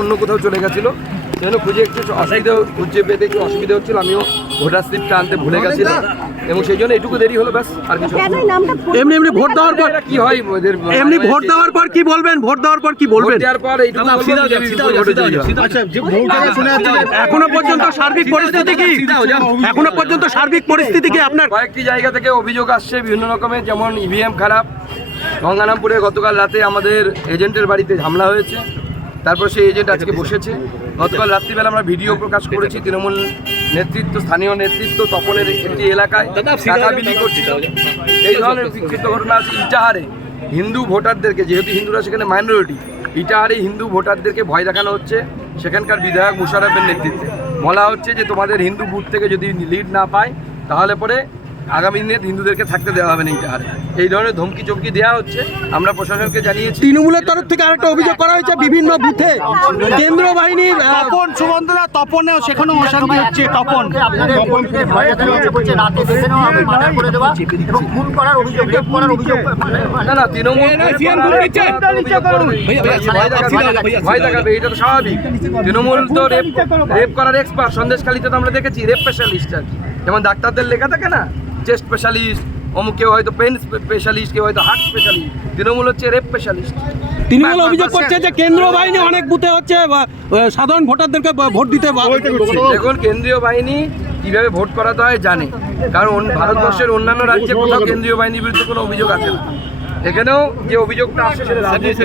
অন্য কোথাও চলে গেছিলো, সেজন্য খুঁজে একটু খুঁজে পেতে একটু অসুবিধা হচ্ছিল। আমিও ভোটার স্লিপটা আনতে ভুলে গেছিলাম এবং সেই জন্য এটুকু দেরি হলো, ব্যাস আর কিছু। এমনি ভোট দেওয়ার পর কি হয় ওদের, এমনি ভোট দেওয়ার পর কি বলবেন? ভোট দেওয়ার পর কি বলবেন? দেওয়ার পর এইটুকু এখনো পর্যন্ত সার্বিক পরিস্থিতি কি? এখনো পর্যন্ত সার্বিক পরিস্থিতি কি আপনার? কয়েকটি জায়গা থেকে অভিযোগ আসছে বিভিন্ন রকমের, যেমন ইভিএম খারাপ। গঙ্গারামপুরে গতকাল রাতে আমাদের এজেন্টের বাড়িতে হামলা হয়েছে, তারপর সেই এজেন্ট আজকে বসেছে। গতকাল রাত্রিবেলা আমরা ভিডিও প্রকাশ করেছি, তৃণমূল নেতৃত্ব, স্থানীয় নেতৃত্ব তপনের একটি এলাকায় টাকা বিলি করছিল। এই ধরনের বিক্ষিপ্ত ঘটনা আছে। ইটাহারে হিন্দু ভোটারদেরকে, যেহেতু হিন্দুরা সেখানে মাইনরিটি, ইটাহারে হিন্দু ভোটারদেরকে ভয় দেখানো হচ্ছে। সেখানকার বিধায়ক মুশারফের নেতৃত্বে বলা হচ্ছে যে তোমাদের হিন্দু বুথ থেকে যদি লিড না পায় তাহলে পরে আগামী দিনে হিন্দুদেরকে থাকতে দেওয়া হবে না ইটাহারে। এই ধরনের ধমকি চমকি দেওয়া হচ্ছে, আমরা প্রশাসনকে জানিয়েছি। তৃণমূলের তরফ থেকে আরেকটা অভিযোগ করা হয়েছে, বিভিন্ন বুথে কেন্দ্রীয় বাহিনীর তপন সুবন্ধরা, তপনেও সেখানেও অশান্তি হচ্ছে। তপন না তৃণমূল ভয় দেখাবে, এটা তো স্বাভাবিক। তৃণমূল তো রেপ করার এক্সপার্ট। সন্দেশখালীতে তো আমরা দেখেছি রেপ স্পেশালিস্ট আর কি, যেমন ডাক্তারদের লেখা থাকে না, চেস্ট স্পেশালিস্ট, অমুক কেউ হয়তো পেন স্পেশালিস্ট, কেউ হয়তো হার্ট স্পেশালিস্ট, তৃণমূল হচ্ছে রেপ স্পেশালিস্ট। তৃণমূল অভিযোগ করছে যে কেন্দ্রীয় বাহিনী অনেক বুথে হচ্ছে সাধারণ ভোটারদেরকে ভোট দিতে। দেখুন, কেন্দ্রীয় বাহিনী কিভাবে ভোট করাতে হয় জানে, কারণ ভারতবর্ষের অন্যান্য রাজ্যে কোথাও কেন্দ্রীয় বাহিনীর বিরুদ্ধে কোনো অভিযোগ আছে না। এখানেও যে অভিযোগটা আসছে সেটা রাজনৈতিক।